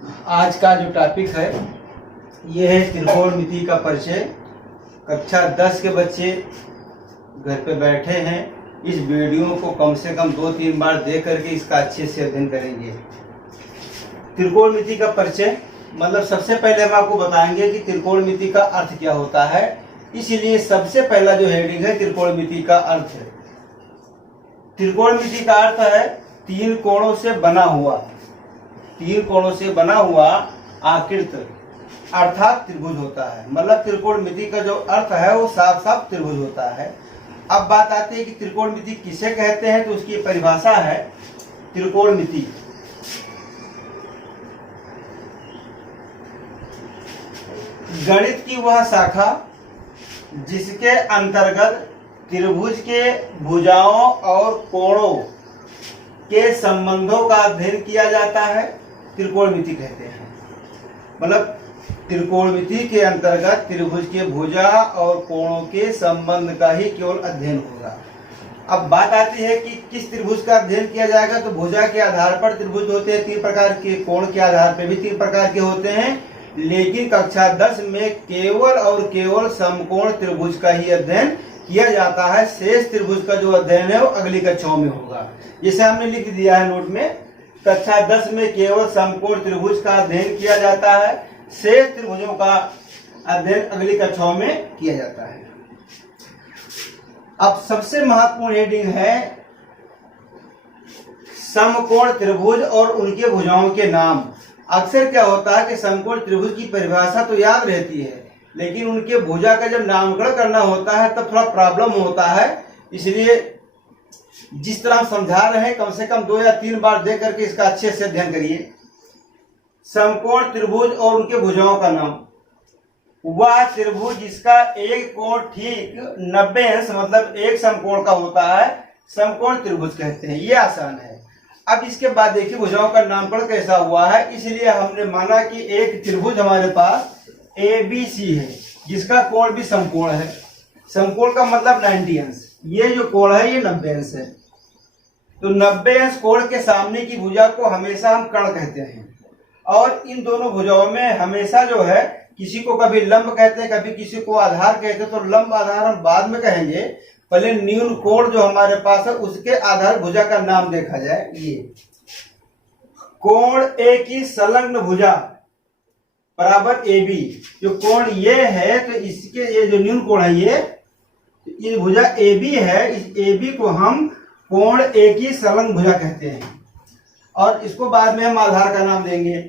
आज का जो टॉपिक है ये है त्रिकोणमिति का परिचय। कक्षा 10 के बच्चे घर पे बैठे हैं, इस वीडियो को कम से कम 2-3 बार देख करके इसका अच्छे से अध्ययन करेंगे। त्रिकोणमिति का परिचय मतलब सबसे पहले हम आपको बताएंगे कि त्रिकोणमिति का अर्थ क्या होता है। इसलिए सबसे पहला जो हेडिंग है त्रिकोणमिति का अर्थ है। त्रिकोणमिति का अर्थ है तीन कोणों से बना हुआ आकृत अर्थात त्रिभुज होता है। मतलब त्रिकोणमिति का जो अर्थ है वो साफ साफ त्रिभुज होता है। अब बात आती है कि त्रिकोणमिति किसे कहते हैं, तो उसकी परिभाषा है त्रिकोणमिति गणित की वह शाखा जिसके अंतर्गत त्रिभुज के भुजाओं और कोणों के संबंधों का अध्ययन किया जाता है, त्रिकोणमिति कहते हैं। मतलब त्रिकोणमिति के अंतर्गत त्रिभुज के भुजा और कोणों के संबंध का ही केवल अध्ययन होगा। अब बात आती है कि किस त्रिभुज का अध्ययन किया जाएगा, तो भुजा के आधार पर त्रिभुज होते हैं 3 प्रकार के, कोण के आधार पर भी 3 प्रकार के होते हैं। लेकिन कक्षा 10 में केवल और केवल समकोण त्रिभुज का ही अध्ययन किया जाता है। शेष त्रिभुज का जो अध्ययन है वो अगली कक्षाओं में होगा। जैसे हमने लिख दिया है नोट में, कक्षा 10 में केवल समकोण त्रिभुज का अध्ययन किया जाता है, शेष त्रिभुजों का अध्ययन अगली कक्षाओं में किया जाता है। अब सबसे महत्वपूर्ण हेडिंग है समकोण त्रिभुज और उनके भुजाओं के नाम। अक्सर क्या होता है कि समकोण त्रिभुज की परिभाषा तो याद रहती है, लेकिन उनके भुजा का जब नामकरण करना होता है तब थोड़ा प्रॉब्लम होता है। इसलिए जिस तरह हम समझा रहे हैं कम से कम 2 या 3 बार देख करके इसका अच्छे से अध्ययन करिए। समकोण त्रिभुज और उनके भुजाओं का नाम, वह त्रिभुज जिसका एक कोण ठीक 90 अंश मतलब एक समकोण का होता है, समकोण त्रिभुज कहते हैं। ये आसान है। अब इसके बाद देखिए भुजाओं का नामकरण कैसा हुआ है। इसलिए हमने माना कि एक त्रिभुज हमारे पास ABC है जिसका कोण भी समकोण है। समकोण का मतलब 90 अंश। ये जो कोण है ये 90 अंश है। तो 90 अंश कोण के सामने की भुजा को हमेशा हम कर्ण कहते हैं। और इन दोनों भुजाओं में हमेशा जो है किसी को कभी लंब कहते हैं, कभी किसी को आधार कहते हैं। तो लंब आधार हम बाद में कहेंगे, पहले न्यून कोण जो हमारे पास है उसके आधार भुजा का नाम देखा जाए। ये कोण ए की संलग्न भुजा बराबर AB। जो कोण ये है तो इसके ये जो न्यून कोण है ये भुजा AB है। इस AB को हम कोण A की संलग्न भुजा कहते हैं और इसको बाद में हम आधार का नाम देंगे।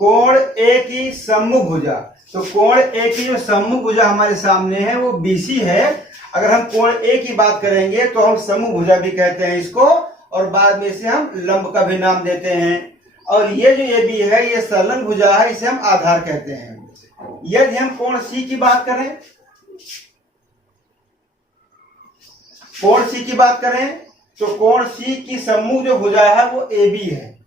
कोण A की सम्मुख भुजा, तो कोण A की जो सम्मुख भुजा हमारे सामने है वो BC है। अगर हम कोण A की बात करेंगे तो हम सम्मुख भुजा भी कहते हैं इसको, और बाद में इसे हम लंब का भी नाम देते हैं। और ये जो AB है ये संलग्न भुजा है, इसे हम आधार कहते हैं। यदि हम कोण C की बात करें, कोण C की बात करें तो कोण C की सम्मुख जो भुजा है वो AB है,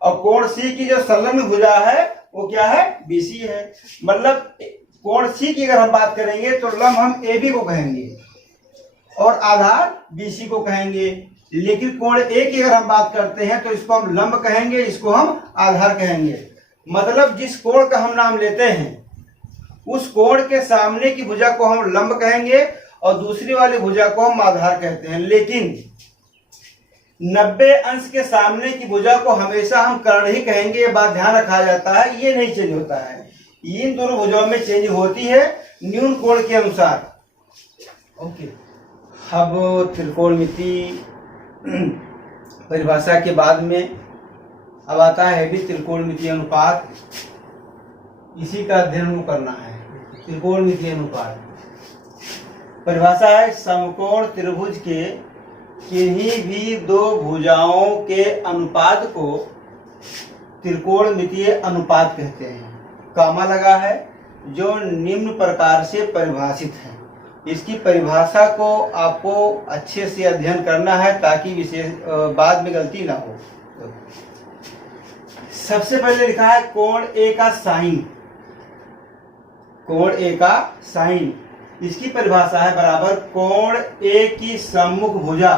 और कोण C की जो संलग्न भुजा है वो क्या है, BC है। मतलब कोण C की अगर हम बात करेंगे तो लंब हम AB को कहेंगे और आधार BC को कहेंगे। लेकिन कोण A की अगर हम बात करते हैं तो इसको हम लंब कहेंगे, इसको हम आधार कहेंगे। मतलब जिस कोण का हम नाम लेते हैं उस कोण के सामने की भुजा को हम लंब कहेंगे और दूसरी वाली भुजा को हम आधार कहते हैं। लेकिन 90 अंश के सामने की भुजा को हमेशा हम कर्ण ही कहेंगे, ये बात ध्यान रखा जाता है। ये नहीं चेंज होता है। इन दोनों भुजाओं में चेंज होती है न्यून कोण के अनुसार। ओके, अब त्रिकोणमिति परिभाषा के बाद में अब आता है भी त्रिकोणमिति अनुपात। इसी का अध्ययन हमको करना है। त्रिकोणमिति अनुपात परिभाषा है समकोण त्रिभुज के किन्हीं भी 2 भुजाओं के अनुपात को त्रिकोणमितीय अनुपात कहते हैं। कामा लगा है जो निम्न प्रकार से परिभाषित है। इसकी परिभाषा को आपको अच्छे से अध्ययन करना है ताकि विशेष बाद में गलती ना हो। सबसे पहले लिखा है कोण A का साइन। कोण A का साइन, इसकी परिभाषा है बराबर कोण A की सम्मुख भुजा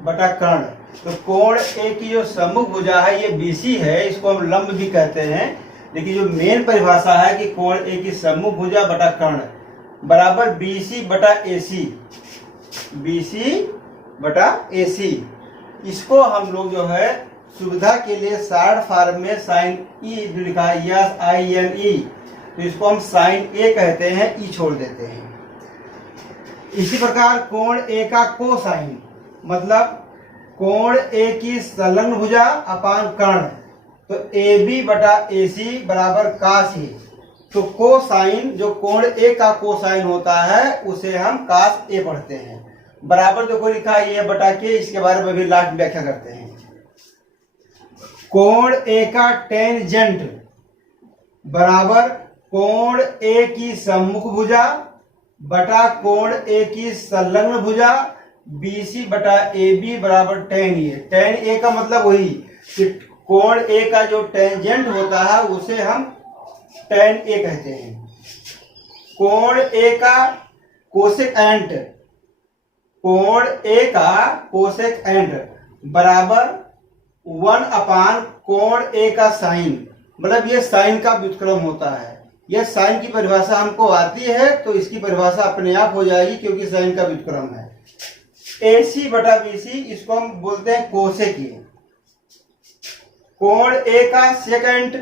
बटा कर्ण। तो कोण ए की जो सम्मुख भुजा है ये BC है, इसको हम लंब भी कहते हैं, लेकिन जो मेन परिभाषा है कि कोण ए की सम्मुख भुजा बटा कर्ण बराबर BC बटा AC, BC बटा AC। इसको हम लोग जो है सुविधा के लिए शॉर्ट फॉर्म में साइन ई लिखा है, यस INE, तो इसको हम साइन ए कहते हैं, ई छोड़ देते हैं। इसी प्रकार कोण ए का कोसाइन, मतलब कोण ए की संलग्न भुजा अपान कर्ण, तो AB बटा AC बराबर कास ए। तो कोसाइन, जो कोण ए का कोसाइन होता है उसे हम कास ए पढ़ते हैं, बराबर जो कोई लिखा है ये बटा के, इसके बारे में भी लास्ट व्याख्या करते हैं। कोण ए का टेंजेंट बराबर कोण ए की सम्मुख भुजा बटा कोण ए की संलग्न भुजा BC बटा AB बराबर tan ए। tan ए का मतलब वही कि कोण ए का जो टेंजेंट होता है उसे हम tan ए कहते हैं। कोण ए का कोसेक एंट, कोण ए का कोसेक एंट बराबर 1 अपान कोण ए का साइन, मतलब ये साइन का व्युत्क्रम होता है। यह साइन की परिभाषा हमको आती है तो इसकी परिभाषा अपने आप हो जाएगी, क्योंकि साइन का व्युत्क्रम है। AC बटा BC, इसको हम बोलते हैं कोसेक ए। कोण ए का सेकेंट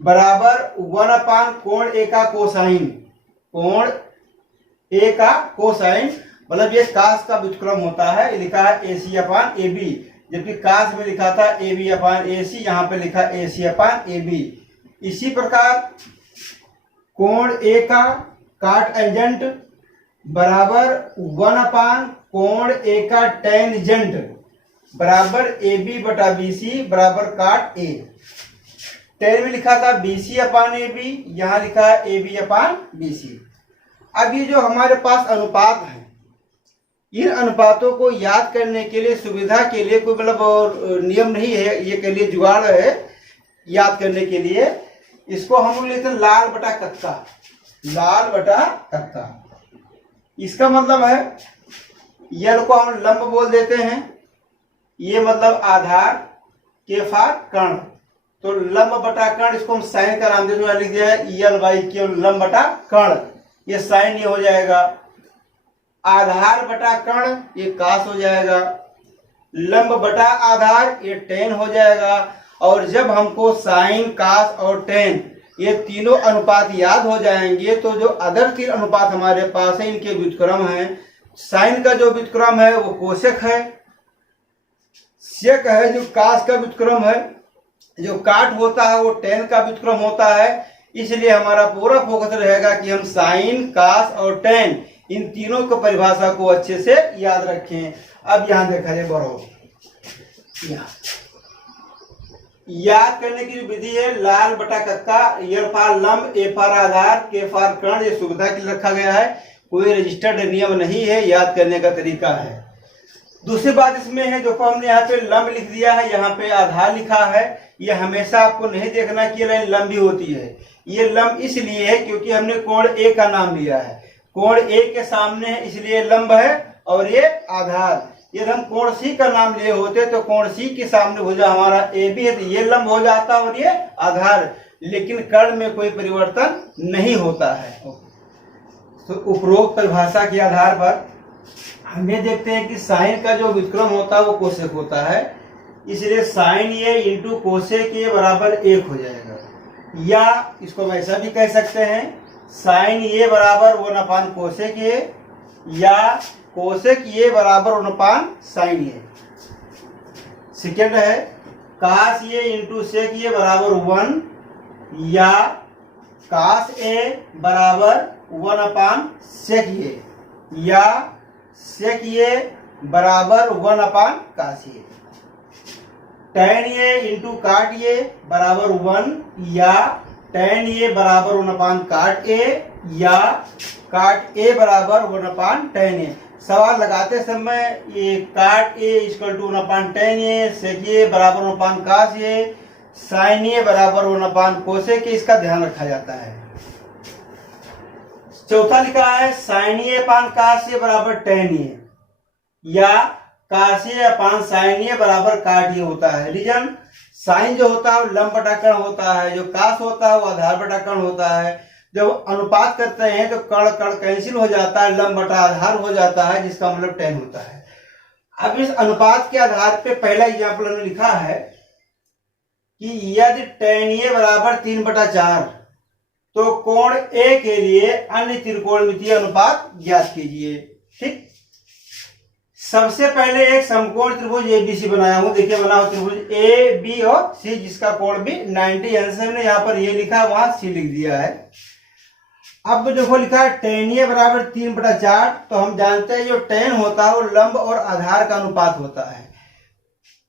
बराबर 1 अपान कोण ए का कोसाइन, कोण ए का कोसाइन, मतलब ये कास का व्युत्क्रम होता है। ये लिखा है AC अपान AB, जबकि कास में लिखा था AB अपान AC, यहाँ पे लिखा AC अपान AB। इसी प्रकार कोण ए का काट एजेंट बराबर 1 अपान कोण ए का टेंजेंट बराबर AB बटा BC बराबर काट ए। टेन में लिखा था BC अपान AB, यहाँ लिखा है AB अपान BC। अब ये जो हमारे पास अनुपात है, इन अनुपातों को याद करने के लिए, सुविधा के लिए कोई मतलब नियम नहीं है, ये के लिए जुगाड़ है याद करने के लिए। इसको हम लोग लेते हैं लाल बटा कक्का, लाल बटा कक्का। इसका मतलब है यल को हम लंब बोल देते हैं, ये मतलब आधार के फार कर्ण, तो लंब बटा कर्ण, इसको हम साइन का नाम देते लिख दिया है यल बाई के लंब बटा कर्ण, ये साइन ये हो जाएगा। आधार बटा कर्ण ये कास हो जाएगा, लंब बटा आधार ये टेन हो जाएगा। और जब हमको साइन, कास और टेन ये तीनों अनुपात याद हो जाएंगे तो जो अदर 3 अनुपात हमारे पास है इनके व्युत्क्रम हैं। साइन का जो व्युत्क्रम है वो कोसेक है, सेक है जो कास का व्युत्क्रम है, जो काट होता है वो टेन का व्युत्क्रम होता है। इसलिए हमारा पूरा फोकस रहेगा कि हम साइन, कास और टेन इन तीनों को परिभाषा को अच्छे से याद रखें। अब यहां देखा जाए बड़ो, याद करने की जो विधि है लाल बटा कक्का, यल फार लंब, ए फार आधार, के फार कर्ण, ये सुविधा के लिए रखा गया है, कोई रजिस्टर्ड नियम नहीं है, याद करने का तरीका है। दूसरी बात इसमें है, जो हमने यहाँ पे लंब लिख दिया है, यहाँ पे आधार लिखा है, ये हमेशा आपको नहीं देखना कि ये लंब भी होती है। ये लंब इसलिए है क्योंकि हमने कोण ए का नाम लिया है, कोण ए के सामने है इसलिए लंब है, और ये आधार। यदि हम कोण सी का नाम लिए होते तो कोण सी के सामने भुजा हमारा ए बी है तो ये लंब हो जाता और ये आधार, लेकिन कर्ण में कोई परिवर्तन नहीं होता है। तो उपरोक्त परिभाषा के आधार पर हम ये देखते हैं कि साइन का जो व्युत्क्रम होता है वो कोसेक होता है, इसलिए sine A into cosec A बराबर 1 हो जाएगा। या इसको हम ऐसा भी कह सकते हैं साइन ए बराबर 1 अपान कोसेक ए, या कोसेक ए बराबर 1 अपान साइन ए। सेकेंड है कास ए इंटू सेक ए बराबर 1, या कास ए बराबर 1 अपान सेक ए, या सेक ए बराबर 1 अपान कास ए। tan ए इंटू काट ए बराबर 1, या tan ए बराबर 1 अपान काट ए, या काट ए बराबर 1 अपान tan ए। सवाल लगाते समय ये काट ए इक्वल टू 1 अपान tan ए, सेक ए बराबर 1 अपान कास ए, साइन ए बराबर 1 अपान कोसेक ए, इसका ध्यान रखा जाता है। चौथा लिखा है साइन ए अपान कास ए बराबर tan ए, या काश ए अपान साइन ए बराबर काट ए होता है। रीजन, साइन जो होता है वो लंब बटा कर्ण होता है, जो काश होता है वो आधार बटा कर्ण होता है। जब अनुपात करते हैं तो कर्ण कर्ण कैंसिल हो जाता है, लंब बटा आधार हो जाता है, जिसका मतलब tan होता है। अब इस अनुपात के आधार पे पहला एग्जाम्पल हमने लिखा है कि यदि tan ए बराबर 3/4 तो कोण ए के लिए अन्य त्रिकोणमितीय अनुपात ज्ञात कीजिए। ठीक, सबसे पहले एक समकोण त्रिभुज एबीसी बनाया हूं। देखिए बना हुआ त्रिभुज ए बी और सी, जिसका कोण भी 90 आंसर ने यहाँ पर ये लिखा है, वहां सी लिख दिया है। अब देखो लिखा है tan ए बराबर 3/4, तो हम जानते हैं जो tan होता है वो लंब और आधार का अनुपात होता है,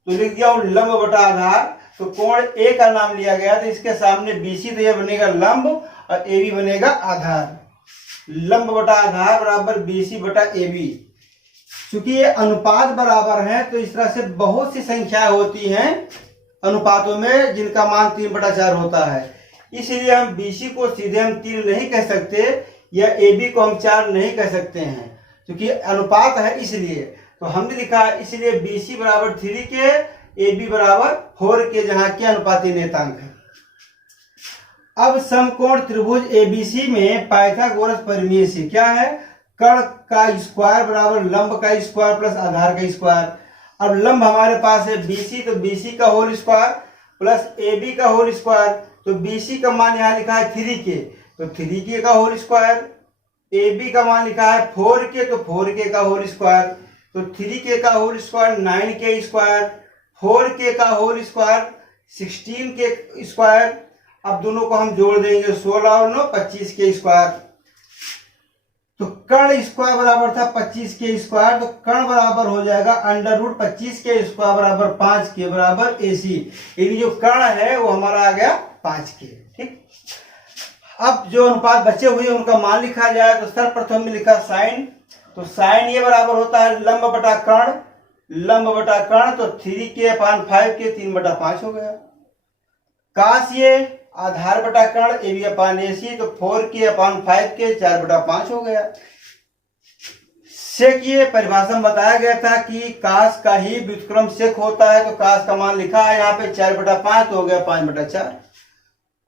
तो लिख दिया हूं लंब बटा आधार। तो कोण ए का नाम लिया गया, तो इसके सामने बीसी, तो ये बनेगा लंब और ए बी बनेगा आधार। लंब बटा आधार बराबर बीसी बटा ए बी। चूंकि ये अनुपात बराबर है तो इस तरह से बहुत सी संख्या होती हैं अनुपातों में जिनका मान 3/4 होता है, इसलिए हम BC को सीधे हम 3 नहीं कह सकते या AB को हम 4 नहीं कह सकते हैं, क्योंकि अनुपात है इसलिए। तो हमने लिखा है इसलिए BC बराबर 3 के, AB बराबर 4 के, जहां के अनुपाती नेतांक है। अब समकोण त्रिभुज ABC में पाइथागोरस परिमेय से क्या है, कर्ण का स्क्वायर बराबर लंब का स्क्वायर प्लस आधार का स्क्वायर। अब लंब हमारे पास है BC, तो BC का होल स्क्वायर प्लस AB का होल स्क्वायर। तो BC का मान यहाँ लिखा है 3K, तो 3K का होल स्क्वायर। AB का मान लिखा है 4K, तो 4K का होल स्क्वायर। तो 3K का whole square 9K square, 4K का होल स्क्वायर 16K स्क्वायर। अब दोनों को हम जोड़ देंगे, 16 और 9 25K स्क्वायर। तो कर्ण स्क्वायर बराबर था 25K स्क्वायर, तो कर्ण बराबर हो जाएगा √25K स्क्वायर बराबर 5K बराबर AC। यानी जो कर्ण है वो हमारा आ गया 5K। ठीक, अब जो अनुपात बचे हुए उनका मान लिखा जाए, तो सर्वप्रथम में लिखा साइन, तो साइन ये बराबर होता है लंब बटा कर्ण, लंब बटा कर्ण, तो 3K/5K 3/5 हो गया। काश ये आधार बटा कर्ण AB/AC, तो 4K/5K 4/5 हो गया। सेक ये परिभाषा में बताया गया था कि काश का ही व्युत्क्रम सेक होता है, तो काश का मान लिखा है यहाँ पे 4/5, तो हो गया 5/4।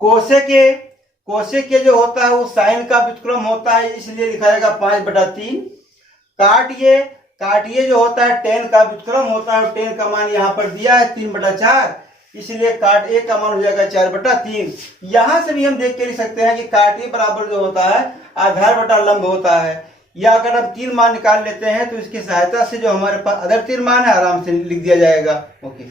कोसेक के जो होता है वो साइन का व्युत्क्रम होता है, इसलिए लिखा जाएगा 5/3। काट ये जो होता है tan का व्युत्क्रम होता है, tan का मान यहाँ पर दिया है 3/4, इसलिए काट ए का मान हो जाएगा 4/3। यहां से भी हम देख के लिख सकते हैं कि काट ए बराबर जो होता है आधार बटा लंब होता है, या अगर हम 3 मान निकाल लेते हैं तो इसकी सहायता से जो हमारे पास अदर 3 मान है आराम से लिख दिया जाएगा। ओके।